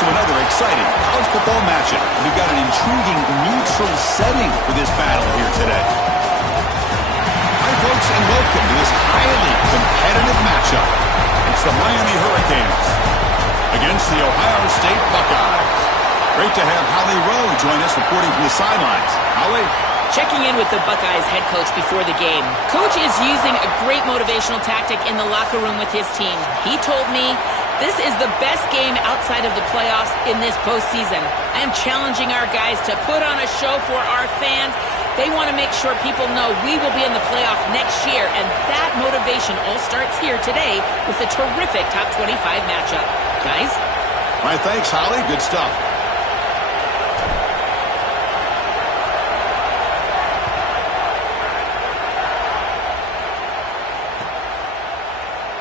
to another exciting college football matchup. We've got an intriguing neutral setting for this battle here today. Hi, folks, and welcome to this highly competitive matchup. It's the Miami Hurricanes against the Ohio State Buckeyes. Great to have Holly Rowe join us reporting from the sidelines. Holly? Checking in with the Buckeyes head coach before the game. Coach is using a great motivational tactic in the locker room with his team. He told me this is the best game outside of the playoffs in this postseason. I am challenging our guys to put on a show for our fans. They want to make sure people know we will be in the playoff next year, and that motivation all starts here today with a terrific top 25 matchup. Guys? All right, thanks, Holly. Good stuff.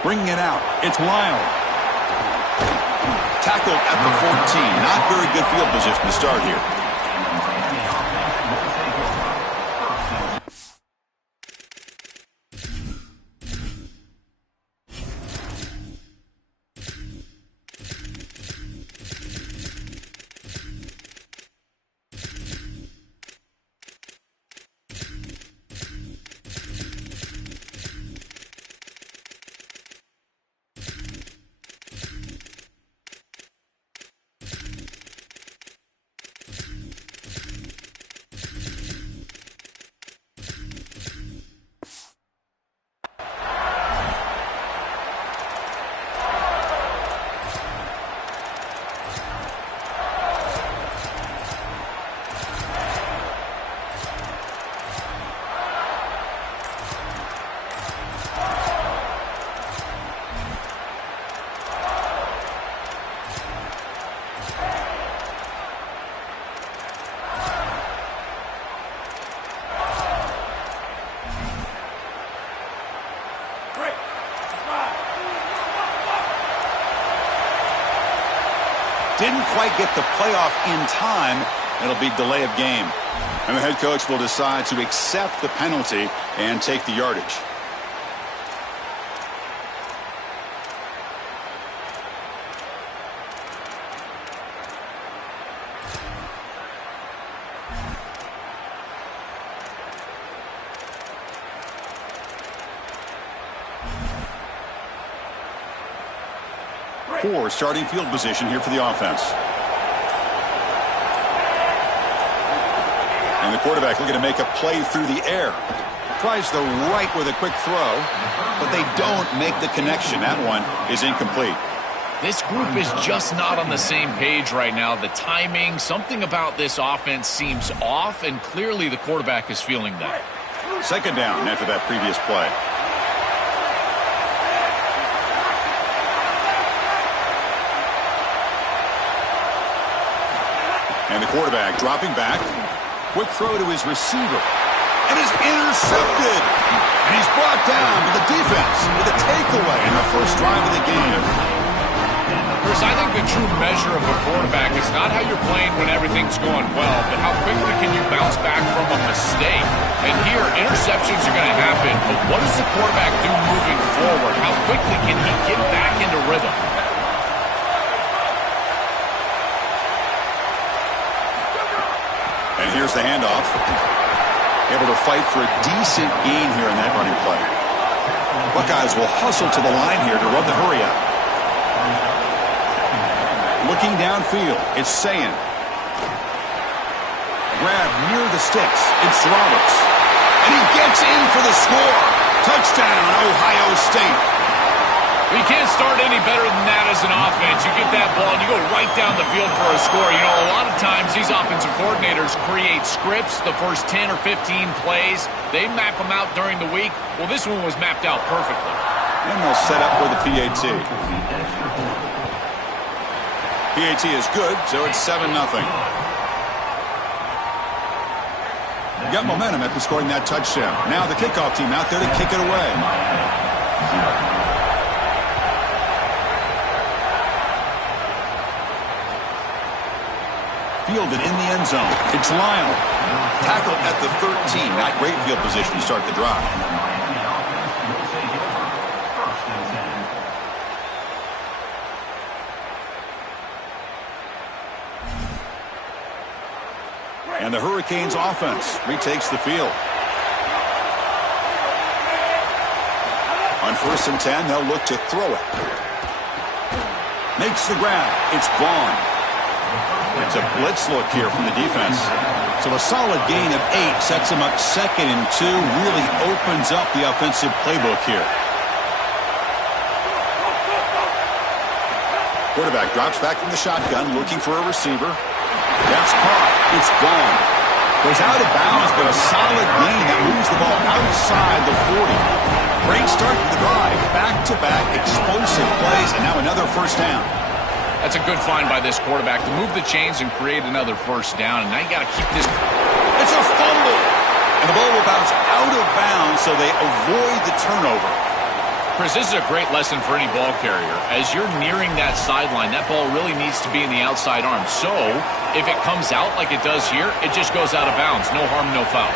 Bringing it out, it's Lyle. Tackled at the 14. Not very good field position to start here. Didn't quite get the playoff in time. It'll be delay of game. And the head coach will decide to accept the penalty and take the yardage. Poor starting field position here for the offense. And the quarterback looking to make a play through the air. Tries the right with a quick throw, but they don't make the connection. That one is incomplete. This group is just not on the same page right now. The timing, something about this offense seems off, and clearly the quarterback is feeling that. Second down after that previous play. And the quarterback dropping back. Quick throw to his receiver. And is intercepted. And he's brought down to the defense with a takeaway in the first drive of the game. Chris, I think the true measure of a quarterback is not how you're playing when everything's going well, but how quickly can you bounce back from a mistake. And here, interceptions are going to happen, but what does the quarterback do moving forward? How quickly can he get back into rhythm? And here's the handoff. Able to fight for a decent gain here in that running play. Buckeyes will hustle to the line here to run the hurry up. Looking downfield, it's Sayin. Grab near the sticks, it's Roberts. And he gets in for the score. Touchdown, Ohio State. You can't start any better than that as an offense. You get that ball and you go right down the field for a score. You know, a lot of times these offensive coordinators create scripts, the first 10 or 15 plays. They map them out during the week. Well, this one was mapped out perfectly. And they'll set up for the PAT. PAT is good, so it's 7-0. Got momentum after scoring that touchdown. Now the kickoff team out there to kick it away. Fielded in the end zone. It's Lyle. Tackled at the 13. Not great field position to start the drive. And the Hurricanes offense retakes the field. On 1st and 10, they'll look to throw it. Makes the grab. It's Vaughn. It's a blitz look here from the defense. So a solid gain of 8 sets him up 2nd and 2. Really opens up the offensive playbook here. Quarterback drops back from the shotgun, looking for a receiver. That's caught. It's Vaughn. Goes out of bounds, but a solid gain that moves the ball outside the 40. Great start to the drive. Back-to-back explosive plays, and now another first down. That's a good find by this quarterback to move the chains and create another first down. And now you got to keep this. It's a fumble. And the ball will bounce out of bounds, so they avoid the turnover. Chris, this is a great lesson for any ball carrier. As you're nearing that sideline, that ball really needs to be in the outside arm. So if it comes out like it does here, it just goes out of bounds. No harm, no foul.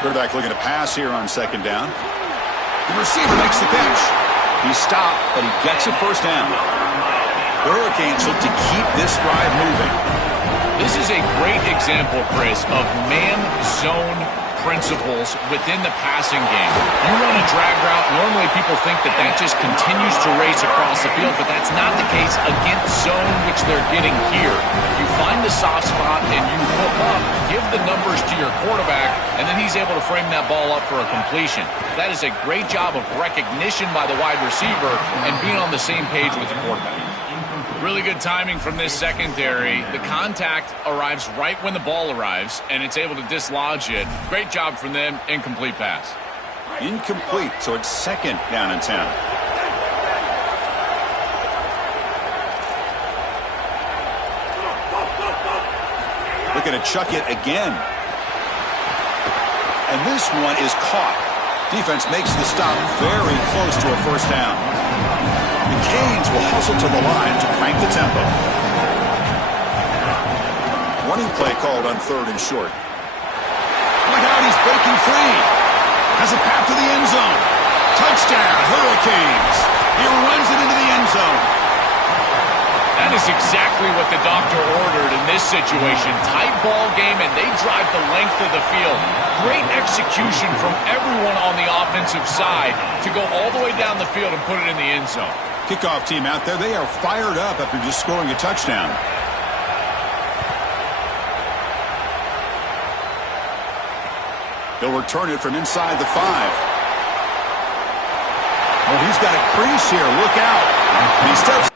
Quarterback looking to pass here on 2nd down. The receiver makes the catch. He's stopped, but he gets a first down. The Hurricanes look to keep this drive moving. This is a great example, Chris, of man-zone principles within the passing game. You run a drag route, normally people think that that just continues to race across the field, but that's not the case against zone, which they're getting here. You find the soft spot and you hook up, give the numbers to your quarterback, and then he's able to frame that ball up for a completion. That is a great job of recognition by the wide receiver and being on the same page with the quarterback. Really good timing from this secondary. The contact arrives right when the ball arrives, and it's able to dislodge it. Great job from them. Incomplete pass. Incomplete, so it's 2nd down and 10. Looking to chuck it again. And this one is caught. Defense makes the stop very close to a first down. The Canes will hustle to the line to crank the tempo. Running play called on 3rd and short. Look out, he's breaking free. Has a path to the end zone. Touchdown, Hurricanes. He runs it into the end zone. That is exactly what the doctor ordered in this situation. Tight ball game, and they drive the length of the field. Great execution from everyone on the offensive side to go all the way down the field and put it in the end zone. Kickoff team out there, they are fired up after just scoring a touchdown. They'll return it from inside the 5. Oh, he's got a crease here. Look out. And he steps.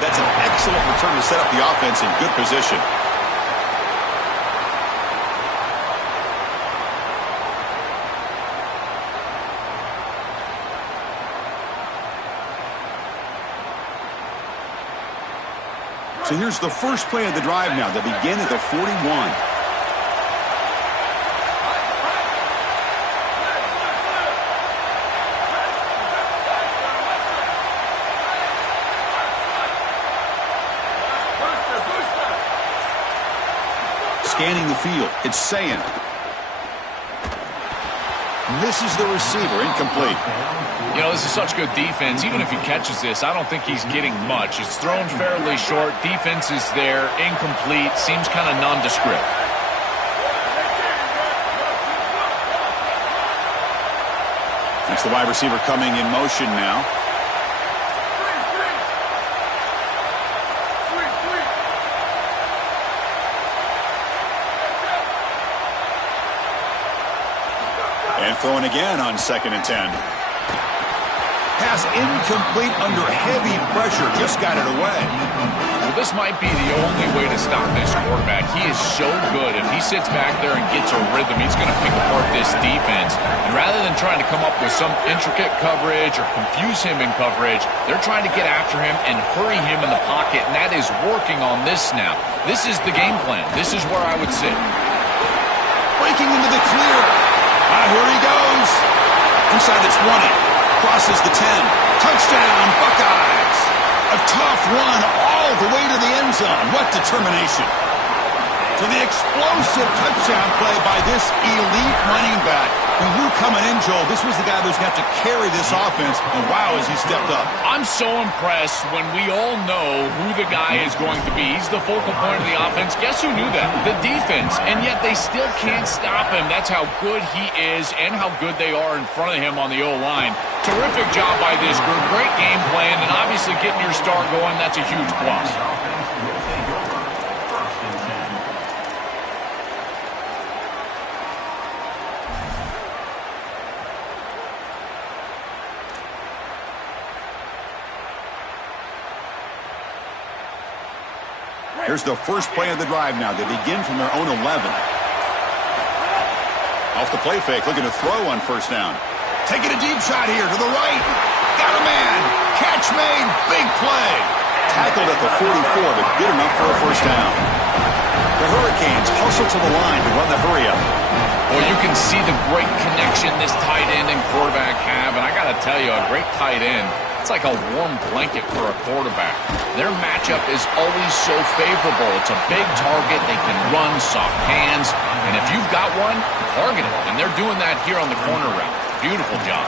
That's an excellent return to set up the offense in good position. So here's the first play of the drive now. They begin at the 41. Scanning the field, it's Sayan. Misses the receiver, incomplete. You know, this is such good defense. Even if he catches this, I don't think he's getting much. It's thrown fairly short. Defense is there, incomplete, seems kind of nondescript. That's the wide receiver coming in motion now. And throwing again on 2nd and 10. Pass incomplete under heavy pressure. Just got it away. Well, this might be the only way to stop this quarterback. He is so good. If he sits back there and gets a rhythm, he's going to pick apart this defense. And rather than trying to come up with some intricate coverage or confuse him in coverage, they're trying to get after him and hurry him in the pocket, and that is working on this snap. This is the game plan. This is where I would sit. Breaking into the clear. Here he goes. Inside the 20. Crosses the 10. Touchdown, Buckeyes. A tough run all the way to the end zone. What determination. To the explosive touchdown play by this elite running back. When Lou coming in, Joel, this was the guy who's going to have to carry this offense, and wow, has he stepped up. I'm so impressed when we all know who the guy is going to be. He's the focal point of the offense. Guess who knew that? The defense. And yet they still can't stop him. That's how good he is and how good they are in front of him on the O-line. Terrific job by this group. Great game plan, and obviously getting your star going, that's a huge plus. Here's the first play of the drive now. They begin from their own 11. Off the play fake, looking to throw on first down. Taking a deep shot here to the right. Got a man. Catch made. Big play. Tackled at the 44, but good enough for a first down. The Hurricanes hustle to the line to run the hurry up. Well, you can see the great connection this tight end and quarterback have, and I got to tell you, a great tight end, it's like a warm blanket for a quarterback. Their matchup is always so favorable. It's a big target. They can run, soft hands, and if you've got one, target it. And they're doing that here on the corner route. Beautiful job.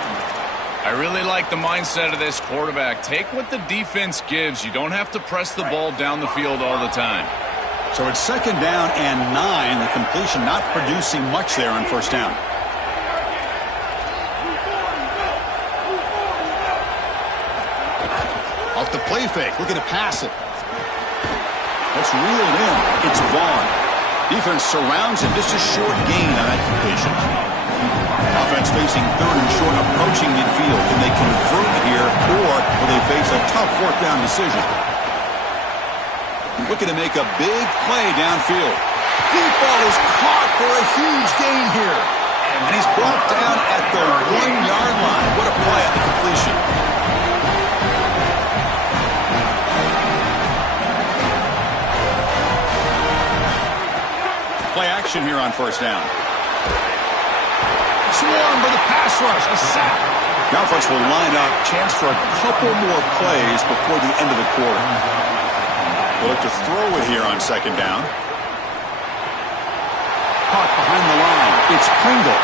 I really like the mindset of this quarterback. Take what the defense gives. You don't have to press the ball down the field all the time. So it's second down and 9. The completion not producing much there on first down. Off the play fake, looking to pass it. That's reeled in. It's Vaughn. Defense surrounds him. Just a short gain on that completion. Offense facing third and short, approaching midfield. Can they convert here, or will they face a tough fourth down decision? Looking to make a big play downfield. Deep ball is caught for a huge gain here. And he's brought down at the 1-yard line. What a play at the completion. Play action here on first down. Swarmed by the pass rush. A sack. Now folks will line up. Chance for a couple more plays before the end of the quarter. They'll look to throw it here on second down. Caught behind the line. It's Pringle.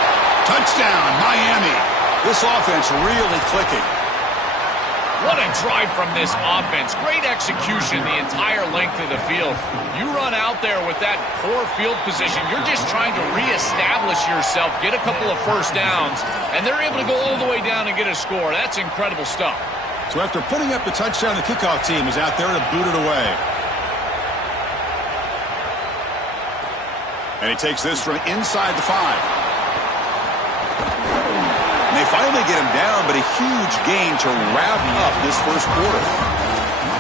Touchdown, Miami. This offense really clicking. What a drive from this offense. Great execution the entire length of the field. You run out there with that poor field position. You're just trying to reestablish yourself, get a couple of first downs, and they're able to go all the way down and get a score. That's incredible stuff. So after putting up the touchdown, the kickoff team is out there to boot it away. And he takes this from inside the 5. And they finally get him down, but a huge gain to wrap up this first quarter.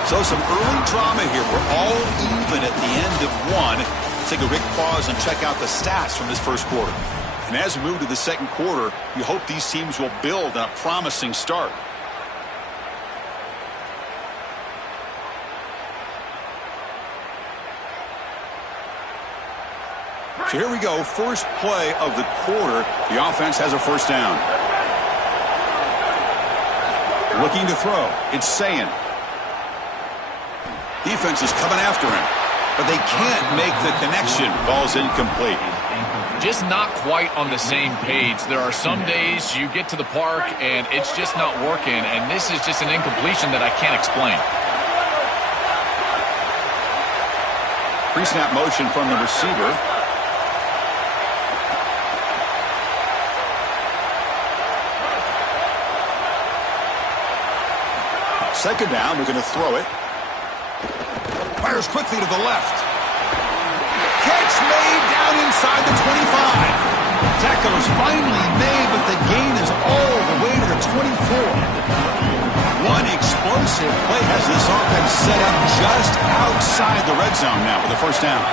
So some early drama here. We're all even at the end of one. Let's take a quick pause and check out the stats from this first quarter. And as we move to the second quarter, you hope these teams will build on a promising start. So here we go, first play of the quarter. The offense has a first down. Looking to throw. It's Sayin. Defense is coming after him, but they can't make the connection. Ball's incomplete. Just not quite on the same page. There are some days you get to the park and it's just not working, and this is just an incompletion that I can't explain. Pre-snap motion from the receiver. Second down, they're going to throw it. Fires quickly to the left. Catch made down inside the 25. Tackle is finally made, but the gain is all the way to the 24. One explosive play has this offense set up just outside the red zone now for the first down.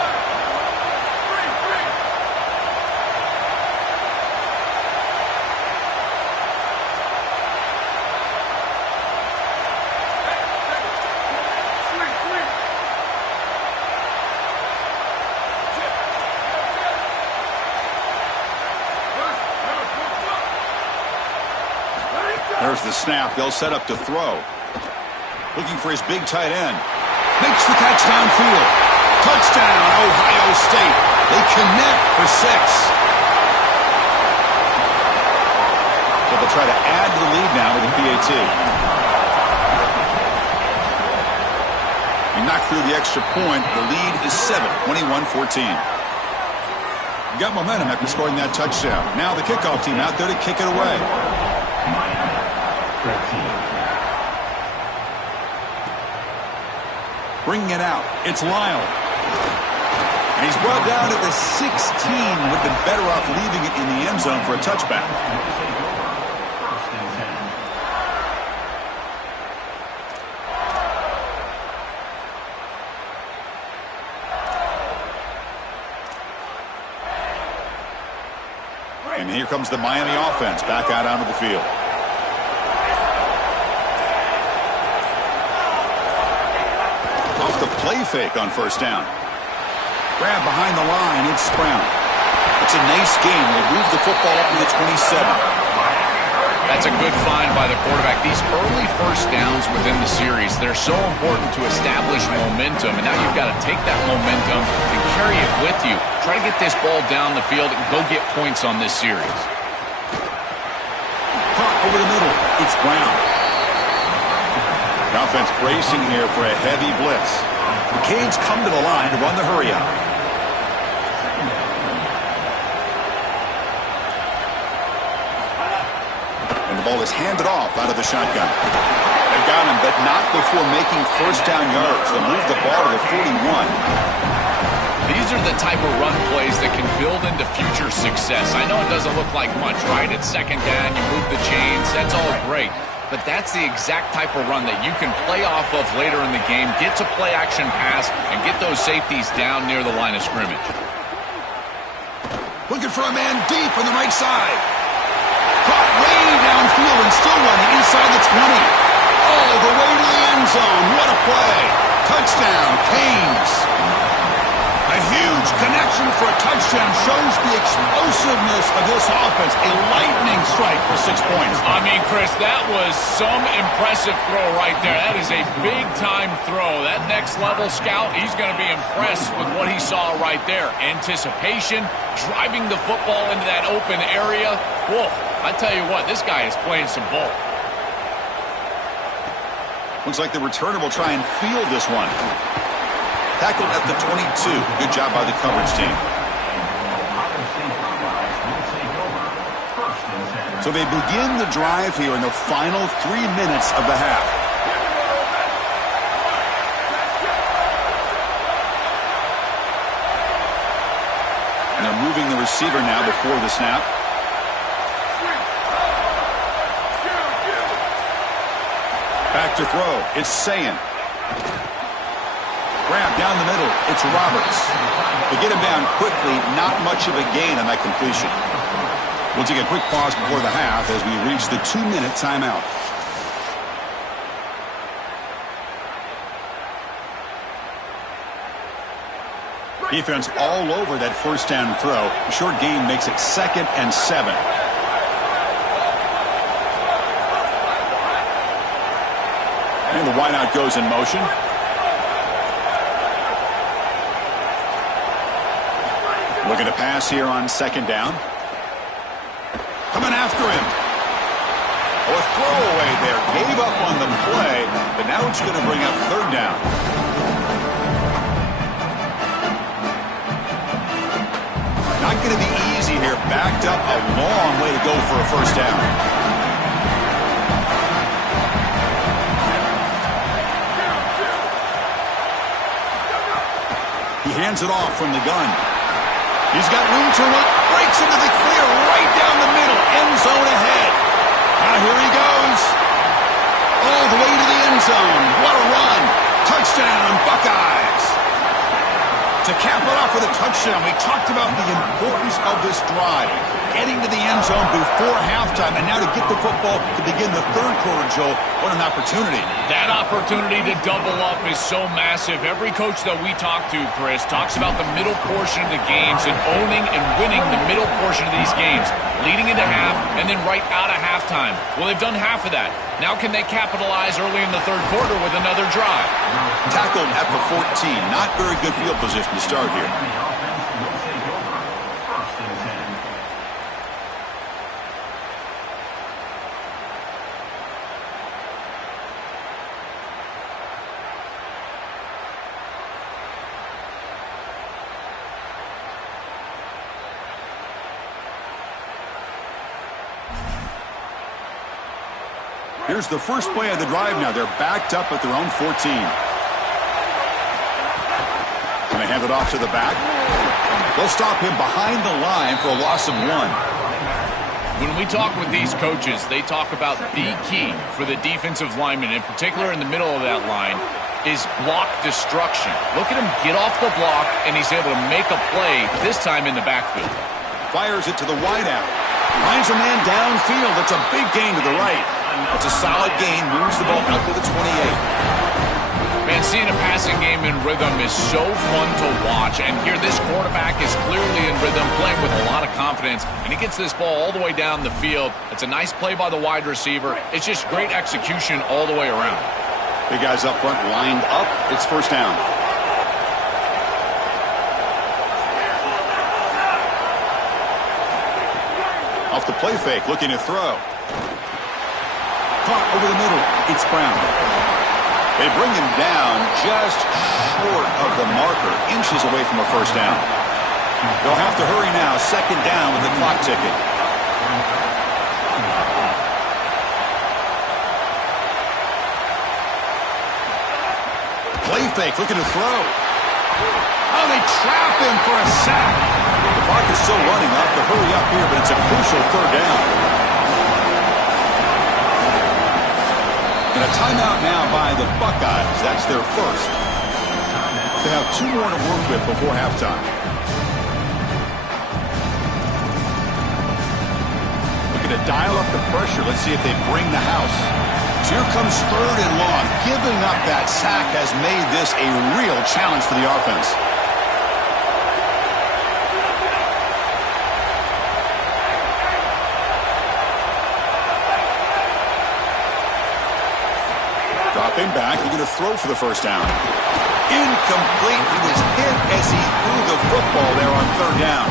There's the snap. They'll set up to throw. Looking for his big tight end. Makes the catch downfield. Touchdown, Ohio State. They connect for 6. So they'll try to add to the lead now with the PAT. He knocked through the extra point. The lead is 7, 21-14. Got momentum after scoring that touchdown. Now the kickoff team out there to kick it away. Bringing it out. It's Lyle. And he's brought down at the 16. Would have been better off leaving it in the end zone for a touchback. And here comes the Miami offense back out onto the field. Off the play fake on first down. Grab behind the line. It's Brown. It's a nice game. We'll move the football up to the 27. That's a good find by the quarterback. These early first downs within the series, they're so important to establish momentum. And now you've got to take that momentum and carry it with you. Try to get this ball down the field and go get points on this series. Caught over the middle. It's Brown. The offense bracing here for a heavy blitz. The Canes come to the line to run the hurry up. And the ball is handed off out of the shotgun. They've got him, but not before making first down yards. They'll move the ball to the 41. These are the type of run plays that can build into future success. I know it doesn't look like much, right? It's second down, you move the chains, that's all great. But that's the exact type of run that you can play off of later in the game, get to play action pass, and get those safeties down near the line of scrimmage. Looking for a man deep on the right side. Caught way downfield and still running inside the 20. All the way to the end zone. What a play. Touchdown, Canes. A huge connection for a touchdown shows the explosiveness of this offense. A lightning strike for 6 points. I mean, Chris, that was some impressive throw right there. That is a big-time throw. That next-level scout, he's going to be impressed with what he saw right there. Anticipation, driving the football into that open area. Whoa, I tell you what, this guy is playing some ball. Looks like the returner will try and field this one. Tackled at the 22. Good job by the coverage team. So they begin the drive here in the final 3 minutes of the half. And they're moving the receiver now before the snap. Back to throw. It's Sayin. Grab down the middle. It's Roberts. They get him down quickly. Not much of a gain on that completion. We'll take a quick pause before the half as we reach the 2-minute timeout. Defense all over that first down throw. A short gain makes it 2nd and 7. And the wideout goes in motion. Looking to pass here on 2nd down. Coming after him. Oh, a throwaway there. Gave up on the play, but now it's going to bring up 3rd down. Not going to be easy here. Backed up a long way to go for a first down. He hands it off from the gun. He's got room to run. Breaks into the clear right down the middle. End zone ahead. Now here he goes. All the way to the end zone. What a run. Touchdown. touchdown. We talked about the importance of this drive. Getting to the end zone before halftime, and now to get the football to begin the third quarter, Joel. What an opportunity. That opportunity to double up is so massive. Every coach that we talk to, Chris, talks about the middle portion of the games and owning and winning the middle portion of these games, leading into half and then right out of halftime. Well, they've done half of that. Now can they capitalize early in the third quarter with another drive? Tackled at the 14. Not very good field position to start here. Here's the first play of the drive now. They're backed up at their own 14. And they hand it off to the back. They'll stop him behind the line for a loss of 1. When we talk with these coaches, they talk about the key for the defensive lineman, in particular in the middle of that line, is block destruction. Look at him get off the block, and he's able to make a play, this time in the backfield. Fires it to the wideout. Finds a man downfield. That's a big gain to the right. It's a solid gain. Moves the ball out to the 28. Man, seeing a passing game in rhythm is so fun to watch. And here, this quarterback is clearly in rhythm, playing with a lot of confidence. And he gets this ball all the way down the field. It's a nice play by the wide receiver. It's just great execution all the way around. Big guys up front lined up. It's first down. Off the play fake, looking to throw. Caught over the middle. It's Brown. They bring him down just short of the marker, inches away from a first down. They'll have to hurry now. Second down with the clock ticking. Play fake, looking to throw. Oh, they trap him for a sack. The clock is still running. They'll have to hurry up here, but it's a crucial third down. And a timeout now by the Buckeyes. That's their first. They have 2 more to work with before halftime. Looking to dial up the pressure. Let's see if they bring the house. So here comes third and long. Giving up that sack has made this a real challenge for the offense. Dropping back, he's going to throw for the first down. Incomplete. He was hit as he threw the football there on third down.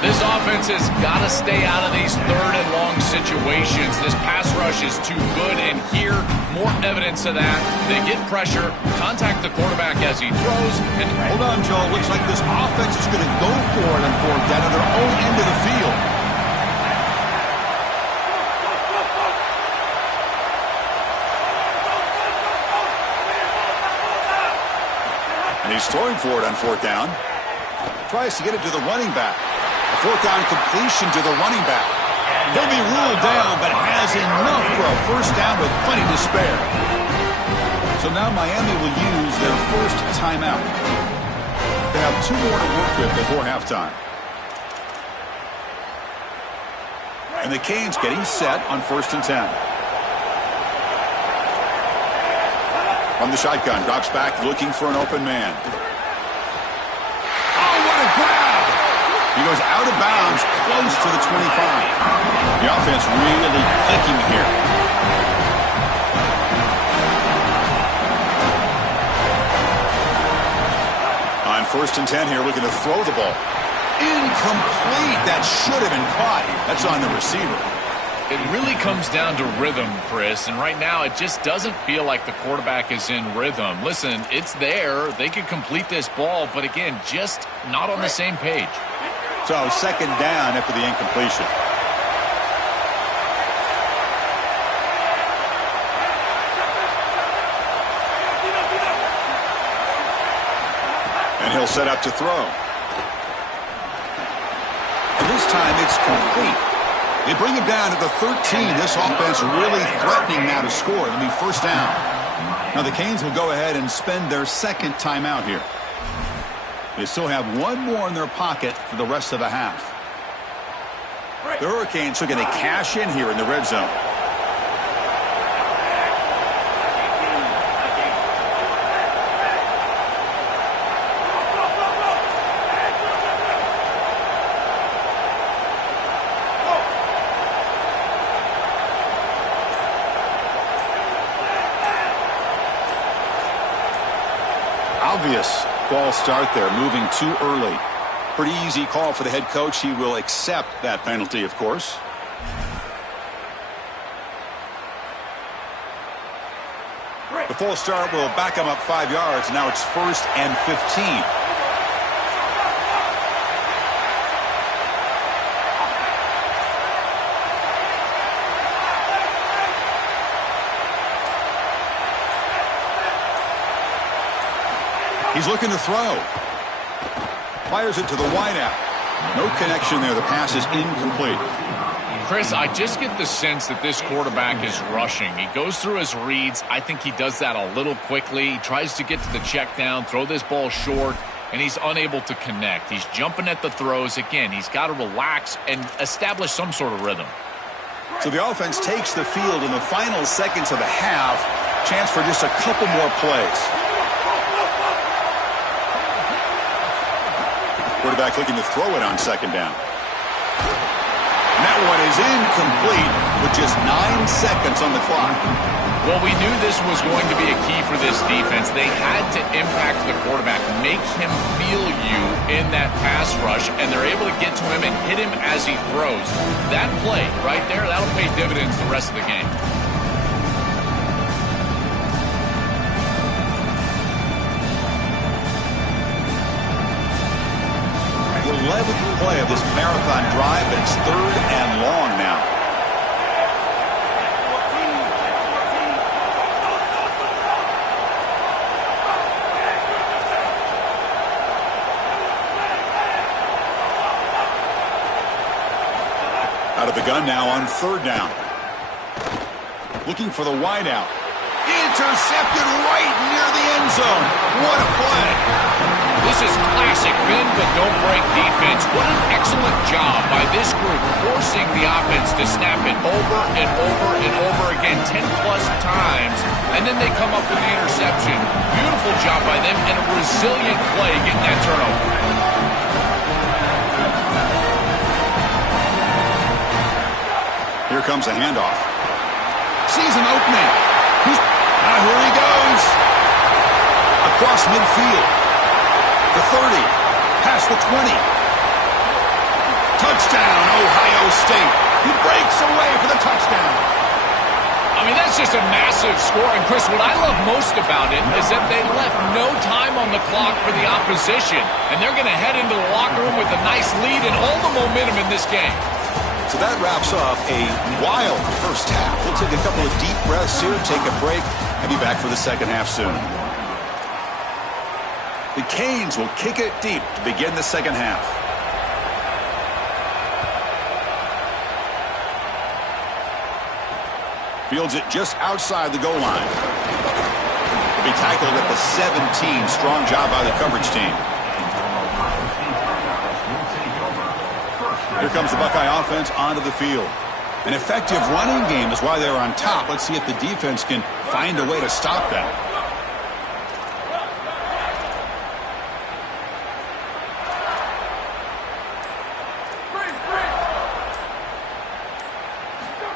This offense has got to stay out of these third and long situations. This pass rush is too good, and here, more evidence of that. They get pressure, contact the quarterback as he throws, and hold on, Joe. Looks like this offense is going to go for it on fourth down at their own end of the field. And he's throwing for it on fourth down. Tries to get it to the running back. A fourth down completion to the running back. He'll be ruled down, but has enough for a first down with plenty to spare. So now Miami will use their first timeout. They have 2 more to work with before halftime. And the Canes getting set on 1st and 10. From the shotgun, drops back looking for an open man. Oh, what a grab! He goes out of bounds, close to the 25. The offense really clicking here. On 1st and 10 here, looking to throw the ball. Incomplete. That should have been caught. That's on the receiver. it really comes down to rhythm, Chris, and right now it just doesn't feel like the quarterback is in rhythm. Listen, it's there. They could complete this ball, but again, just not on the same page. So second down after the incompletion. And he'll set up to throw. And this time it's complete. They bring him down to the 13. This offense really threatening now to score. It'll be first down. Now the Canes will go ahead and spend their second timeout here. They still have one more in their pocket for the rest of the half. The Hurricanes are going to cash in here in the red zone. Obvious false start there, moving too early. Pretty easy call for the head coach. He will accept that penalty, of course. The full start will back him up 5 yards. Now it's 1st and 15. He's looking to throw. Fires it to the wideout. No connection there. The pass is incomplete. Chris, I just get the sense that this quarterback is rushing. He goes through his reads. I think he does that a little quickly. He tries to get to the check down, throw this ball short, and he's unable to connect. He's jumping at the throws. Again, he's got to relax and establish some sort of rhythm. So the offense takes the field in the final seconds of the half. Chance for just a couple more plays. Quarterback looking to throw it on 2nd down. And that one is incomplete with just 9 seconds on the clock. Well, we knew this was going to be a key for this defense. They had to impact the quarterback, make him feel you in that pass rush, and they're able to get to him and hit him as he throws. That play right there, that'll pay dividends the rest of the game. The 11th play of this marathon drive, but it's 3rd and long now. Out of the gun now on 3rd down. Looking for the wideout. Intercepted right near the end zone. What a play. This is classic bend but don't break defense. What an excellent job by this group forcing the offense to snap it over and over and over again 10-plus times, and then they come up with the interception. Beautiful job by them and a resilient play getting that turnover. Here comes a handoff. Sees an opening. Here he goes. Across midfield. The 30. Past the 20. Touchdown, Ohio State. He breaks away for the touchdown. I mean, that's just a massive score. And, Chris, what I love most about it is that they left no time on the clock for the opposition. And they're going to head into the locker room with a nice lead and all the momentum in this game. So that wraps up a wild first half. We'll take a couple of deep breaths here, take a break, and be back for the second half soon. The Canes will kick it deep to begin the second half. Fields it just outside the goal line. Will be tackled at the 17. Strong job by the coverage team. Here comes the Buckeye offense onto the field. An effective running game is why they're on top. Let's see if the defense can find a way to stop that.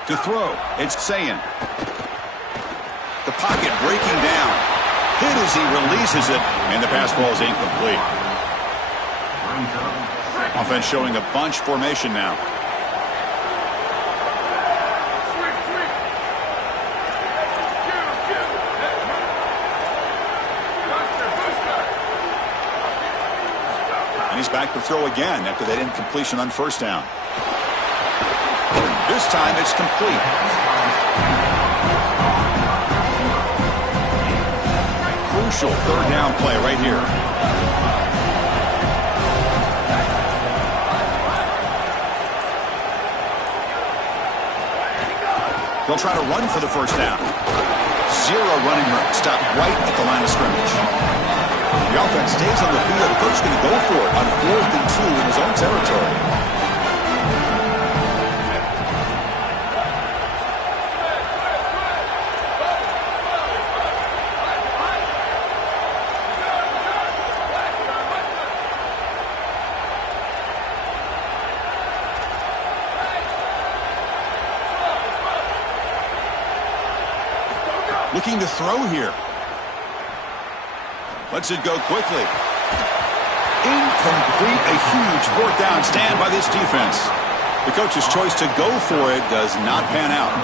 To throw, it's Sayin. The pocket breaking down. Hit as he releases it, and the pass ball is incomplete. Offense showing a bunch formation now. And he's back to throw again after that incompletion on 1st down. This time it's complete. Crucial 3rd down play right here. They'll try to run for the 1st down. 0 running room. Stop right at the line of scrimmage. The offense stays on the field. The coach is going to go for it on 4th and 2 in his own territory. Looking to throw here. Lets it go quickly. Incomplete. A huge 4th down stand by this defense. The coach's choice to go for it does not pan out.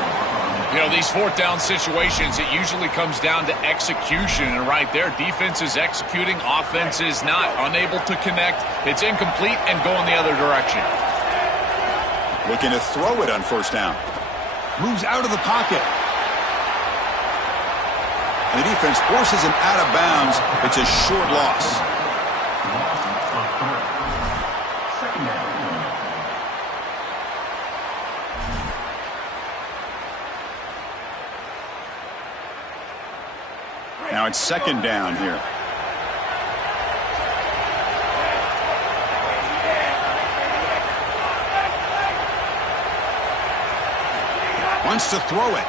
You know, these 4th down situations, it usually comes down to execution. And right there, defense is executing, offense is not. Unable to connect. It's incomplete and going the other direction. Looking to throw it on 1st down. Moves out of the pocket. The defense forces him out of bounds. It's a short loss. Now it's 2nd down here. Wants to throw it.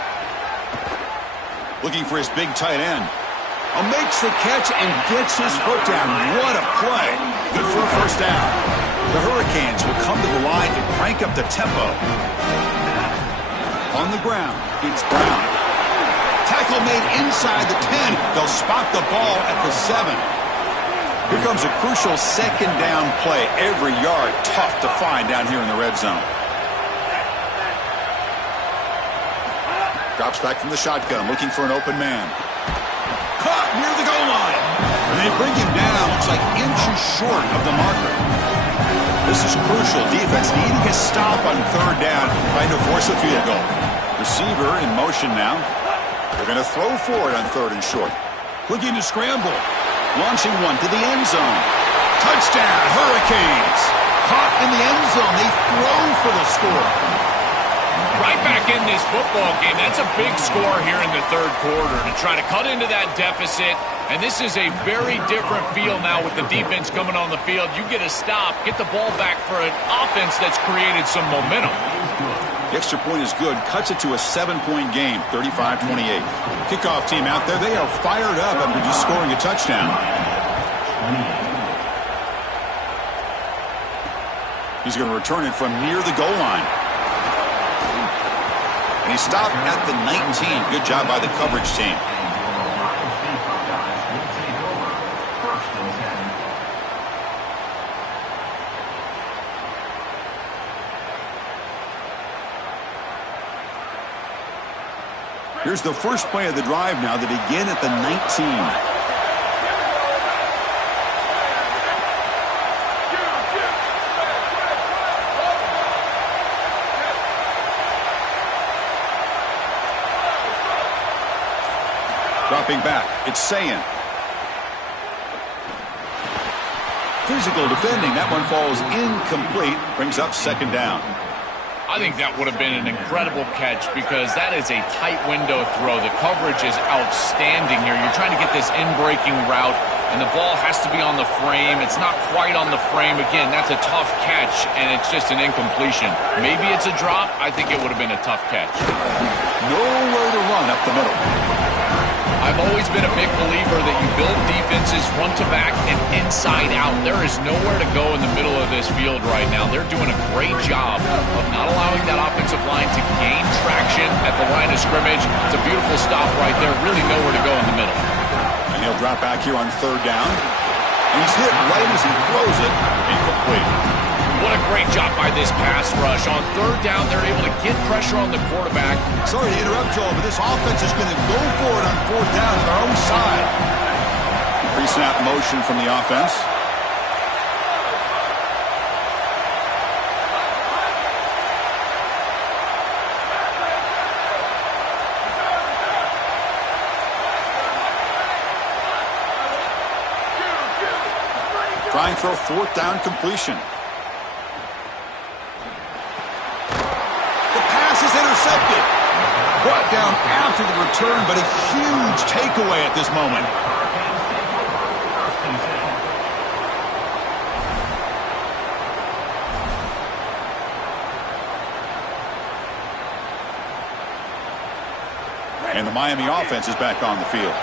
Looking for his big tight end. Makes the catch and gets his foot down. What a play. Good for a 1st down. The Hurricanes will come to the line and crank up the tempo. On the ground, it's Brown. Tackle made inside the 10. They'll spot the ball at the 7. Here comes a crucial 2nd down play. Every yard tough to find down here in the red zone. Drops back from the shotgun, looking for an open man. Caught near the goal line. And they bring him down. Looks like inches short of the marker. This is crucial. Defense needing a stop on 3rd down, trying to force a field goal. Receiver in motion now. They're going to throw for it on 3rd and short. Looking to scramble. Launching one to the end zone. Touchdown, Hurricanes. Caught in the end zone. They throw for the score. Right back in this football game. That's a big score here in the 3rd quarter to try to cut into that deficit. And this is a very different feel now with the defense coming on the field. You get a stop, get the ball back for an offense that's created some momentum. The extra point is good. Cuts it to a 7-point game, 35-28. Kickoff team out there. They are fired up after just scoring a touchdown. He's going to return it from near the goal line. And he stopped at the 19. Good job by the coverage team. Here's the first play of the drive now. They begin at the 19. Dropping back, it's Sayan. Physical defending, that one falls incomplete, brings up 2nd down. I think that would have been an incredible catch because that is a tight window throw. The coverage is outstanding here. You're trying to get this in-breaking route, and the ball has to be on the frame. It's not quite on the frame. Again, that's a tough catch, and it's just an incompletion. Maybe it's a drop. I think it would have been a tough catch. Nowhere to run up the middle. I've always been a big believer that you build defenses front to back and inside out. There is nowhere to go in the middle of this field right now. They're doing a great job of not allowing that offensive line to gain traction at the line of scrimmage. It's a beautiful stop right there. Really nowhere to go in the middle. And he'll drop back here on 3rd down. And he's hit right as he throws it. Incomplete. What a great job by this pass rush. On 3rd down, they're able to get pressure on the quarterback. Sorry to interrupt, Joel, but this offense is going to go for it on 4th down on their own side. Pre-snap motion from the offense. Trying for a 4th down completion. Intercepted. Brought down after the return, but a huge takeaway at this moment. And the Miami offense is back on the field.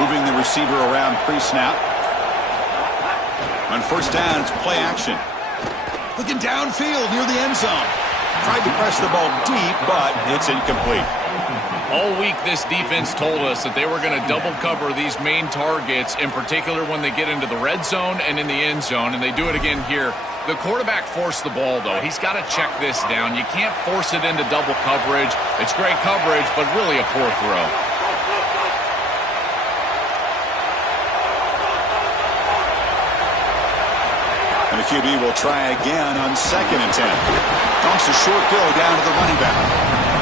Moving the receiver around pre-snap. On first down, it's play action. Looking downfield near the end zone. Tried to press the ball deep, but it's incomplete. All week, this defense told us that they were going to double cover these main targets, in particular when they get into the red zone and in the end zone, and they do it again here. The quarterback forced the ball, though. He's got to check this down. You can't force it into double coverage. It's great coverage, but really a poor throw. And the QB will try again on 2nd and 10. Dumps a short throw down to the running back.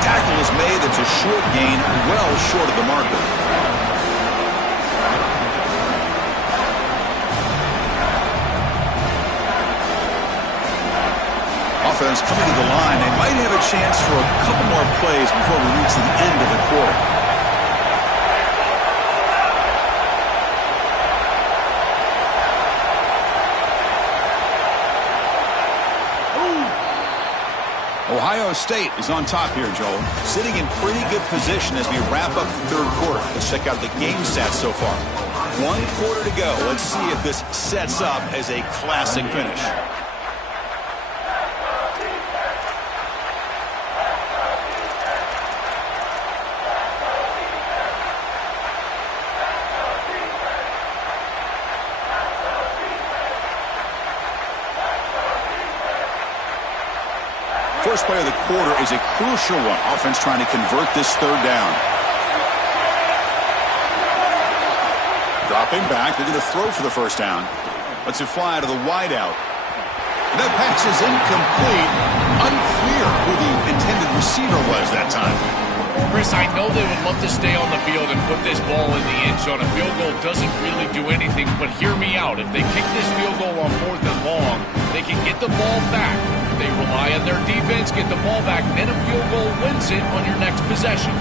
Tackle is made. That's a short gain, well short of the marker. Offense coming to the line. They might have a chance for a couple more plays before we reach the end of the quarter. Ohio State is on top here, Joel. Sitting in pretty good position as we wrap up the third quarter. Let's check out the game stats so far. 1 quarter to go. Let's see if this sets up as a classic finish. First play of the quarter is a crucial one. Offense trying to convert this third down. Dropping back. They're going to throw for the first down. Lets it fly to the wideout. And that pass is incomplete. Unclear who the intended receiver was that time. Chris, I know they would love to stay on the field and put this ball in the end zone. A field goal doesn't really do anything, but hear me out. If they kick this field goal on 4th and long, they can get the ball back. They rely on their defense, get the ball back, then a field goal wins it on your next possession.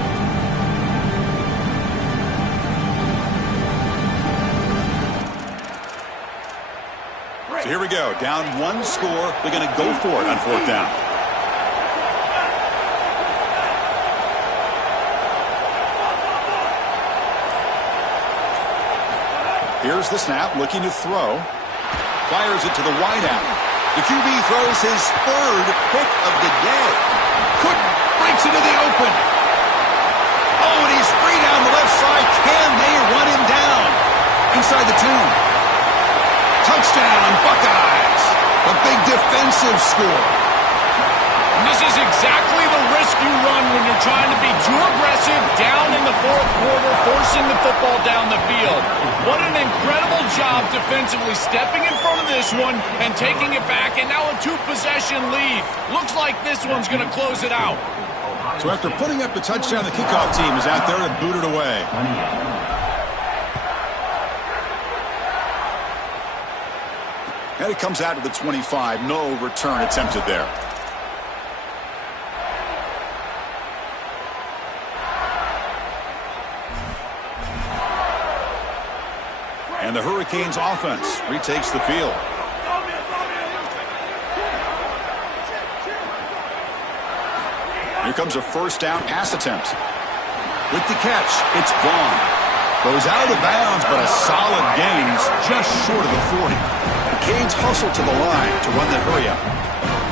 So here we go. Down 1 score. They're going to go for it on 4th down. Here's the snap, looking to throw. Fires it to the wideout. The QB throws his 3rd pick of the day. Cook breaks into the open. Oh, and he's free down the left side. Can they run him down? Inside the 2. Touchdown, Buckeyes. A big defensive score. And this is exactly the risk you run when you're trying to be too aggressive down in the 4th quarter, forcing the football down the field. What an incredible job defensively stepping in front of this one and taking it back, and now a 2-possession lead. Looks like this one's going to close it out. So after putting up the touchdown, the kickoff team is out there to boot it away. And it comes out to the 25. No return attempted there. And the Hurricanes offense retakes the field. Here comes a first down pass attempt. With the catch, it's Vaughn. Goes out of bounds, but a solid gain just short of the 40. The Canes hustle to the line to run the hurry up.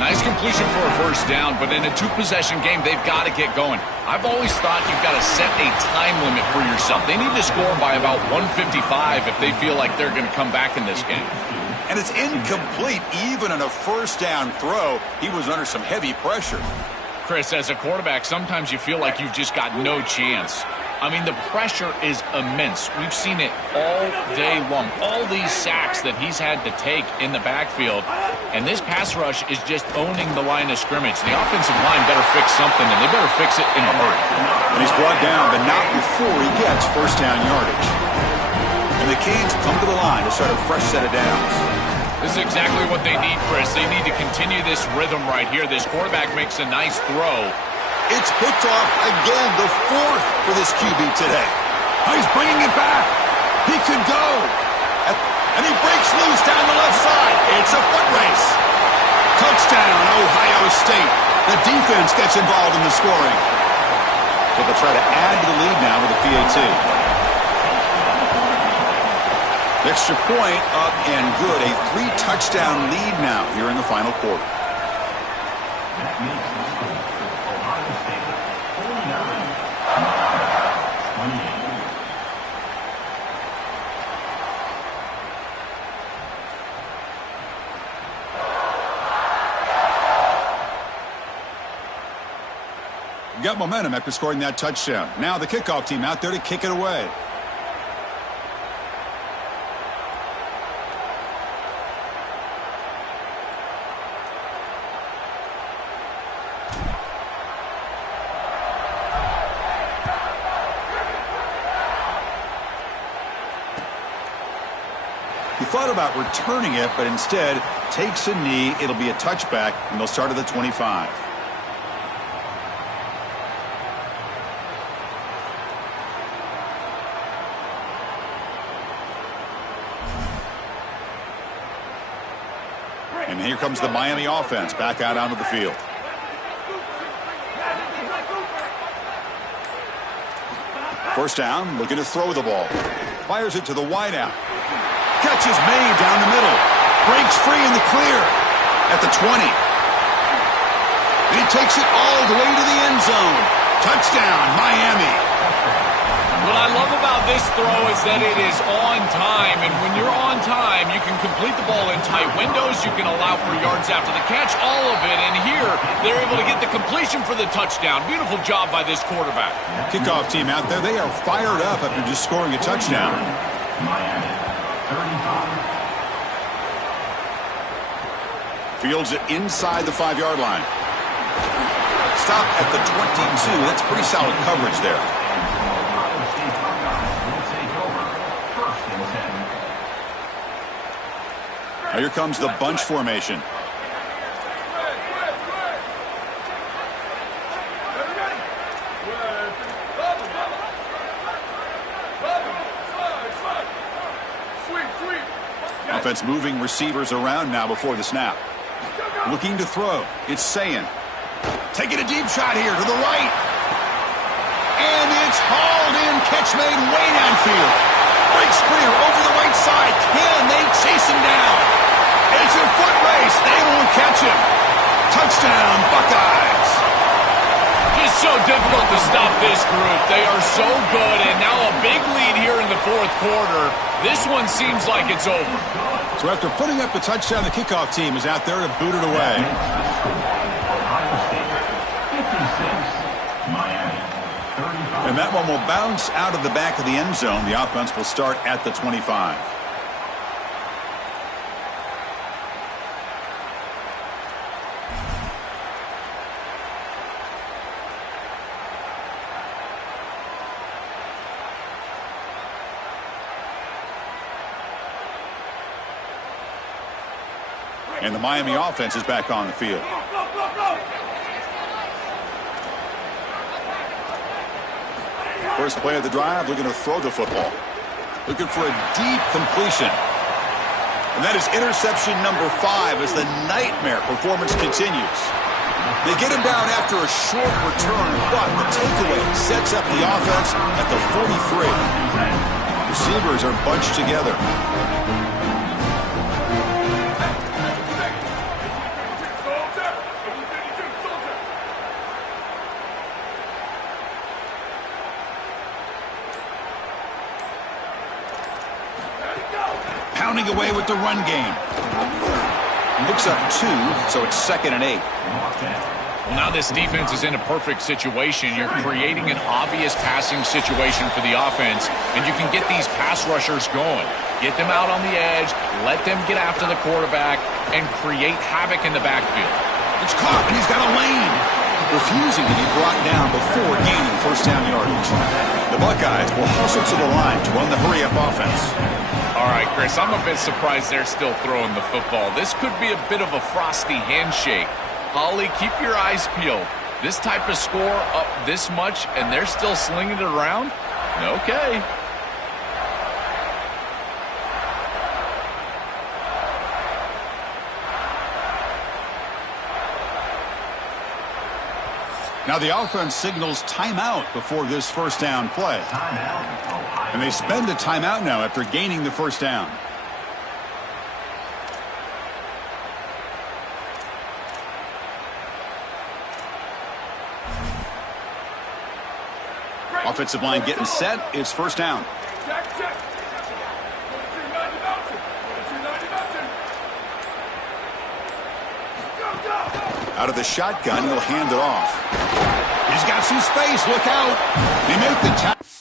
Nice completion for a first down, but in a 2-possession game, they've got to get going. I've always thought you've got to set a time limit for yourself. They need to score by about 155 if they feel like they're going to come back in this game. And it's incomplete. Even on a first down throw, he was under some heavy pressure. Chris, as a quarterback, sometimes you feel like you've just got no chance. I mean, the pressure is immense. We've seen it all day long. All these sacks that he's had to take in the backfield. And this pass rush is just owning the line of scrimmage. The offensive line better fix something, and they better fix it in a hurry. And he's brought down, but not before he gets first down yardage. And the Canes come to the line to start a fresh set of downs. This is exactly what they need, Chris. They need to continue this rhythm right here. This quarterback makes a nice throw. It's picked off again, the 4th for this QB today. Oh, he's bringing it back. He could go. And he breaks loose down the left side. It's a foot race. Touchdown, Ohio State. The defense gets involved in the scoring. So they'll try to add to the lead now with a PAT. Extra point up and good. A 3-touchdown lead now here in the final quarter. That makes the score for Ohio State 28. Got momentum after scoring that touchdown. Now the kickoff team out there to kick it away. He thought about returning it, but instead takes a knee. It'll be a touchback, and they'll start at the 25. And here comes the Miami offense back out onto the field. First down, looking to throw the ball. Fires it to the wideout. Catch is made down the middle. Breaks free in the clear at the 20. And he takes it all the way to the end zone. Touchdown, Miami. What I love about this throw is that it is on time, and when you're on time, you can complete the ball in tight windows, you can allow for yards after the catch, all of it, and here, they're able to get the completion for the touchdown. Beautiful job by this quarterback. Kickoff team out there, they are fired up after just scoring a touchdown. Miami, 35. Fields it inside the 5-yard line. Stop at the 22. That's pretty solid coverage there. Now here comes the bunch formation. Offense moving receivers around now before the snap. Looking to throw. It's Sayin. Taking a deep shot here to the right. And it's hauled in. Catch made way downfield. Breaks clear over the right side. Can they chase him down? It's a foot race. They won't catch him. Touchdown, Buckeyes. Just so difficult to stop this group. They are so good, and now a big lead here in the fourth quarter. This one seems like it's over. So after putting up the touchdown, the kickoff team is out there to boot it away. Ohio State 56, Miami 35. And that one will bounce out of the back of the end zone. The offense will start at the 25. And the Miami offense is back on the field. First play of the drive, looking to throw the football. Looking for a deep completion. And that is interception number 5 as the nightmare performance continues. They get him down after a short return, but the takeaway sets up the offense at the 43. Receivers are bunched together. Pounding away with the run game. Looks up 2, so it's 2nd and 8. Well, now this defense is in a perfect situation. You're creating an obvious passing situation for the offense, and you can get these pass rushers going. Get them out on the edge, let them get after the quarterback, and create havoc in the backfield. It's caught, and he's got a lane. Refusing to be brought down before gaining first down yardage. The Buckeyes will hustle to the line to run the hurry-up offense. All right, Chris, I'm a bit surprised they're still throwing the football. This could be a bit of a frosty handshake. Holly, keep your eyes peeled. This type of score up this much, and they're still slinging it around? Okay. Now the offense signals timeout before this first down play. And they spend a timeout now after gaining the first down. Offensive line getting set. It's first down. Out of the shotgun, he'll hand it off. He's got some space. Look out. They make the tackle.